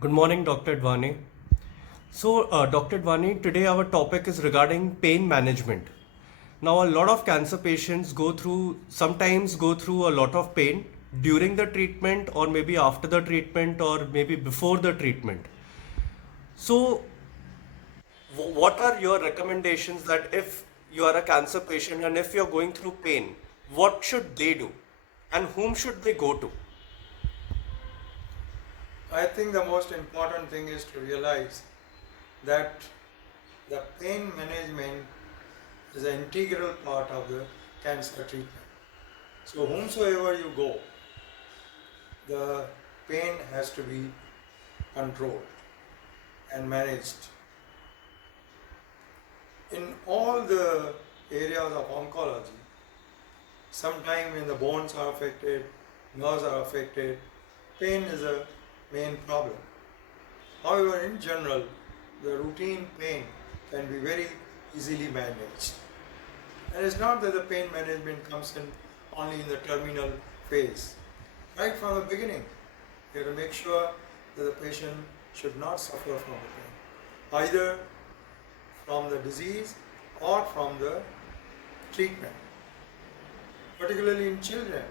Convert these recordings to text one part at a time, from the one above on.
Good morning, Dr. Dwani. Dr. Dwani, today our topic is regarding pain management. Now, a lot of cancer patients sometimes go through a lot of pain during the treatment, or maybe after the treatment, or maybe before the treatment. So, what are your recommendations that if you are a cancer patient and if you're going through pain, what should they do? And whom should they go to? I think the most important thing is to realize that the pain management is an integral part of the cancer treatment. So, whomsoever you go, the pain has to be controlled and managed. In all the areas of oncology, sometimes when the bones are affected, nerves are affected, pain is a main problem. However, in general, the routine pain can be very easily managed. And it's not that the pain management comes in only in the terminal phase. Right from the beginning, you have to make sure that the patient should not suffer from the pain, either from the disease or from the treatment. Particularly in children.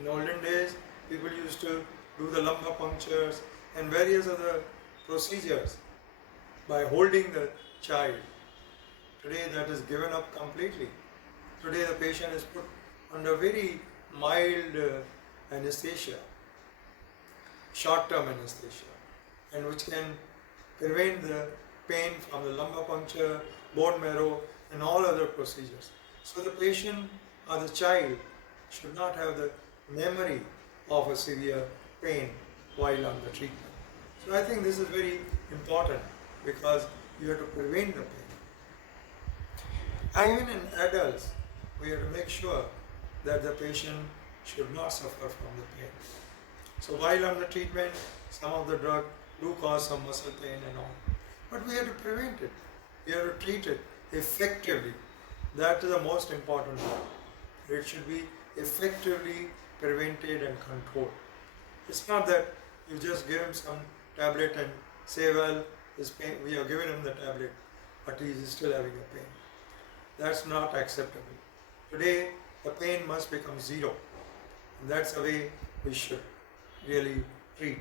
In olden days, people used to do the lumbar punctures and various other procedures by holding the child. Today that is given up completely. Today the patient is put under very mild anesthesia, short-term anesthesia, and which can prevent the pain from the lumbar puncture, bone marrow, and all other procedures. So the patient or the child should not have the memory of a severe pain while on the treatment. So I think this is very important because you have to prevent the pain. And even in adults, we have to make sure that the patient should not suffer from the pain. So while on the treatment, some of the drug do cause some muscle pain and all. But we have to prevent it. We have to treat it effectively. That is the most important part. It should be effectively prevented and controlled. It's not that you just give him some tablet and say, well, his pain, we have given him the tablet, but he is still having a pain. That's not acceptable. Today, the pain must become zero. And that's the way we should really treat.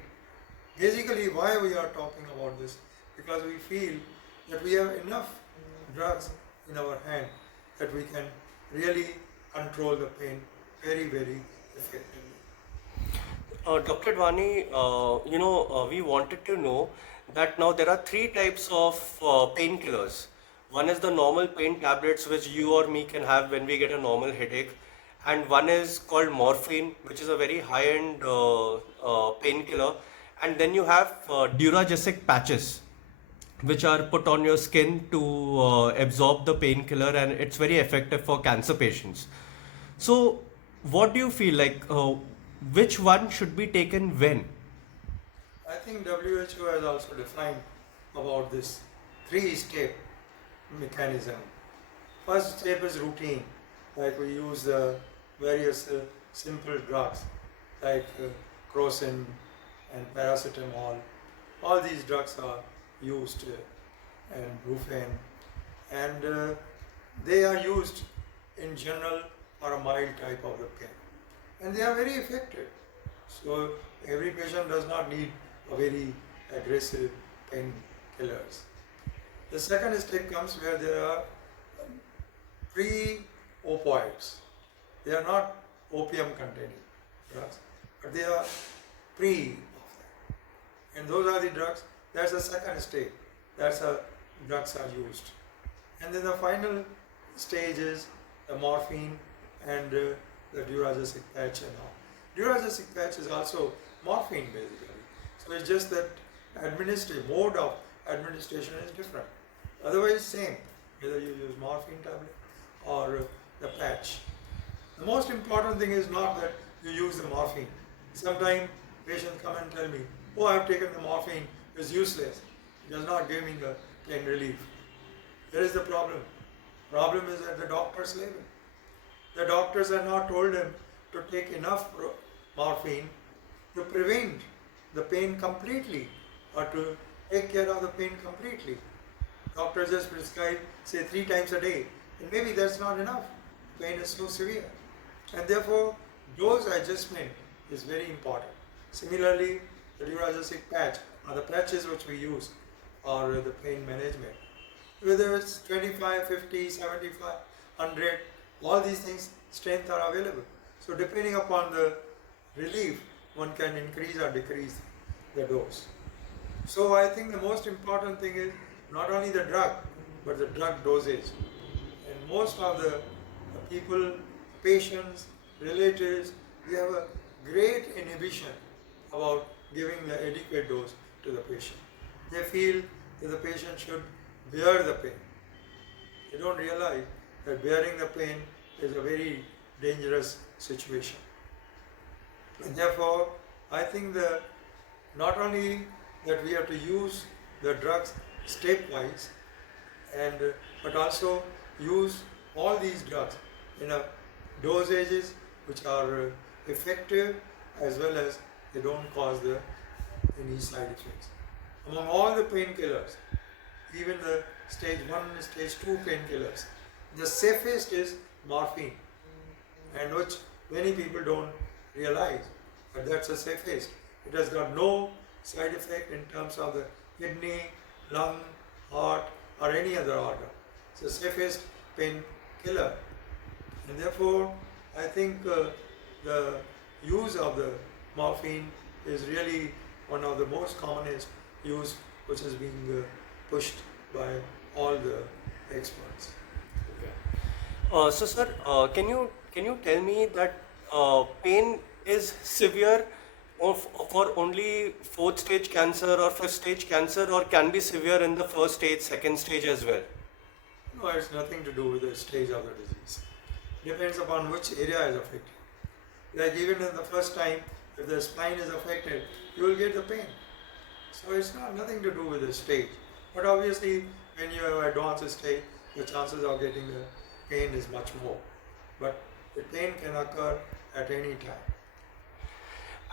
Basically, why we are talking about this? Because we feel that we have enough drugs in our hand that we can really control the pain very, very effectively. Dr. Dwani, we wanted to know that now there are three types of painkillers. One is the normal pain tablets, which you or me can have when we get a normal headache, and one is called morphine, which is a very high-end painkiller, and then you have Duragesic patches, which are put on your skin to absorb the painkiller, and it's very effective for cancer patients. So, what do you feel like? Which one should be taken when? I think WHO has also defined about this three-step mechanism. First step is routine, like we use the various simple drugs like crocin and paracetamol. All these drugs are used and brufen, and they are used in general for a mild type of the pain, and they are very effective. So every patient does not need a very aggressive painkillers. The second step comes where there are pre-opioids. They are not opium containing drugs, but they are pre of that. And those are the drugs, that's the second stage. That's how drugs are used. And then the final stage is the morphine and the Duragesic patch and all. Duragesic patch is also morphine basically. So it's just that mode of administration is different. Otherwise same, whether you use morphine tablet or the patch. The most important thing is not that you use the morphine. Sometimes patients come and tell me, oh, I have taken the morphine, it's useless. It does not give me the pain relief. Here is the problem. Problem is at the doctor's level. The doctors have not told him to take enough morphine to prevent the pain completely or to take care of the pain completely. Doctor just prescribe, say, 3 times a day, and maybe that's not enough. Pain is so severe, and therefore dose adjustment is very important. Similarly, the Duragesic patch or the patches which we use for the pain management, whether it's 25, 50, 75, 100, all these things, strength are available. So depending upon the relief, one can increase or decrease the dose. So I think the most important thing is not only the drug, but the drug dosage. And most of the people, patients, relatives, they have a great inhibition about giving the adequate dose to the patient. They feel that the patient should bear the pain. They don't realize that bearing the pain is a very dangerous situation. And therefore, I think that not only that we have to use the drugs stepwise, but also use all these drugs in a dosages which are effective, as well as they don't cause any side effects. Among all the painkillers, even the stage 1 and stage 2 painkillers, the safest is morphine, and which many people don't realize, but that's the safest. It has got no side effect in terms of the kidney, lung, heart, or any other organ. It's the safest painkiller, and therefore I think the use of the morphine is really one of the most commonest use which is being pushed by all the experts. So sir, can you tell me that pain is severe for only 4th stage cancer or 5th stage cancer, or can be severe in the 1st stage, 2nd stage as well? No, it's nothing to do with the stage of the disease. Depends upon which area is affected. Like even in the first time, if the spine is affected, you will get the pain. So it's nothing to do with the stage. But obviously, when you have advanced stage, the chances of getting the pain is much more. But the pain can occur at any time.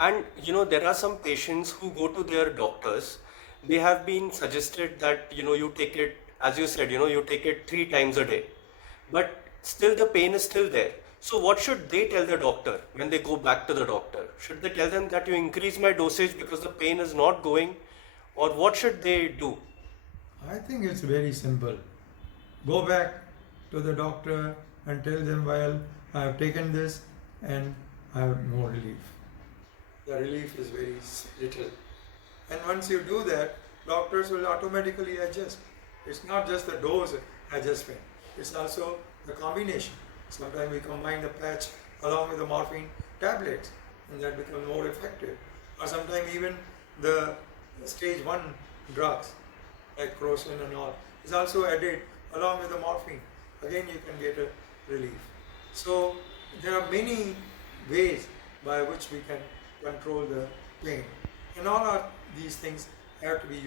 And there are some patients who go to their doctors. They have been suggested that you take it, as you said, you take it 3 times a day, but still the pain is still there. So what should they tell the doctor when they go back to the doctor? Should they tell them that you increase my dosage because the pain is not going, or what should they do? I think it's very simple. Go back to the doctor and tell them, well, I have taken this and I have no relief. The relief is very little. And once you do that, doctors will automatically adjust. It's not just the dose adjustment, it's also the combination. Sometimes we combine the patch along with the morphine tablets, and that becomes more effective. Or sometimes even the stage 1 drugs like crocin and all is also added along with the morphine. Again, you can get a relief. So there are many ways by which we can control the pain, and all of these things have to be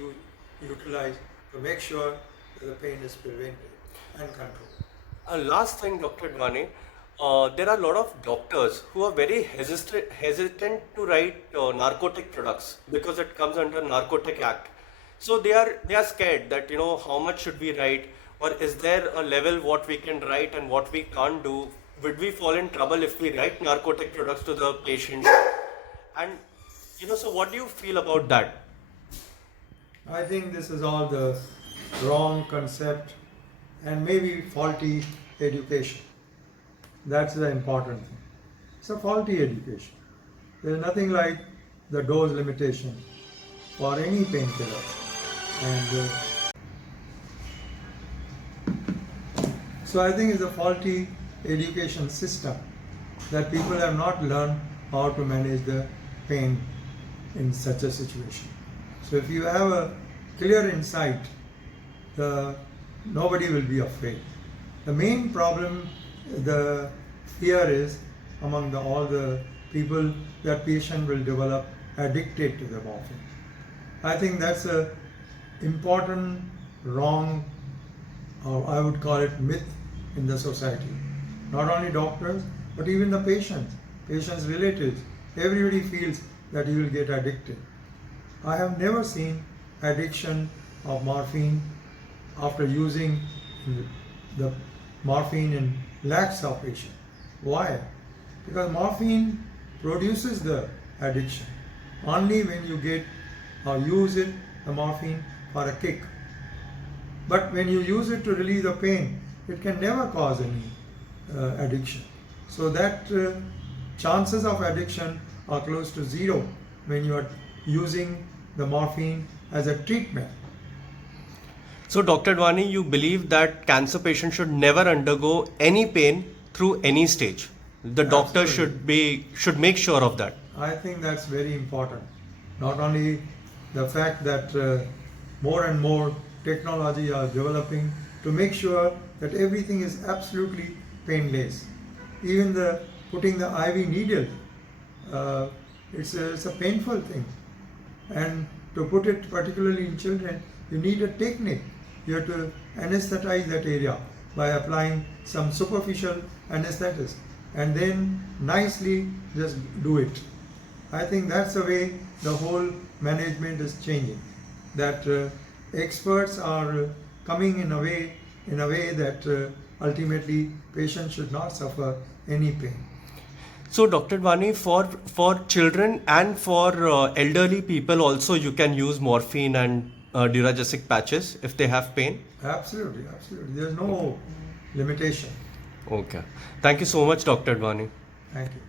utilized to make sure that the pain is prevented and controlled. Last thing, Dr. Dwane, there are a lot of doctors who are very hesitant to write narcotic products because it comes under Narcotic Act. So they are scared that how much should we write, or is there a level what we can write and what we can't do? Would we fall in trouble if we write narcotic products to the patient? And so what do you feel about that? I think this is all the wrong concept and maybe faulty education. That's the important thing. It's a faulty education. There's nothing like the dose limitation for any painkiller. And so I think it's a faulty education system that people have not learned how to manage the pain in such a situation. So if you have a clear insight, nobody will be afraid. The main problem, the fear is among all the people that patient will develop addicted to the morphine. I think that's a important wrong, or I would call it myth in the society. Not only doctors, but even the patients' relatives. Everybody feels that he will get addicted. I have never seen addiction of morphine after using the morphine in lakhs of patients. Why? Because morphine produces the addiction only when you get or use it, the morphine, for a kick. But when you use it to relieve the pain, it can never cause any addiction. So that chances of addiction are close to zero when you are using the morphine as a treatment. So, Dr. Dwani, you believe that cancer patients should never undergo any pain through any stage. The doctor Absolutely. should make sure of that. I think that's very important. Not only the fact that more and more technology are developing to make sure that everything is absolutely painless. Even the putting the IV needle, it's a painful thing. And to put it particularly in children, you need a technique. You have to anesthetize that area by applying some superficial anesthetic and then nicely just do it. I think that's the way the whole management is changing. That experts are coming in a way that ultimately patients should not suffer any pain. So, Dr. Dwani, for children and for elderly people also, you can use morphine and Duragesic patches if they have pain. Absolutely, absolutely. There's no limitation. Okay. Thank you so much, Dr. Dwani. Thank you.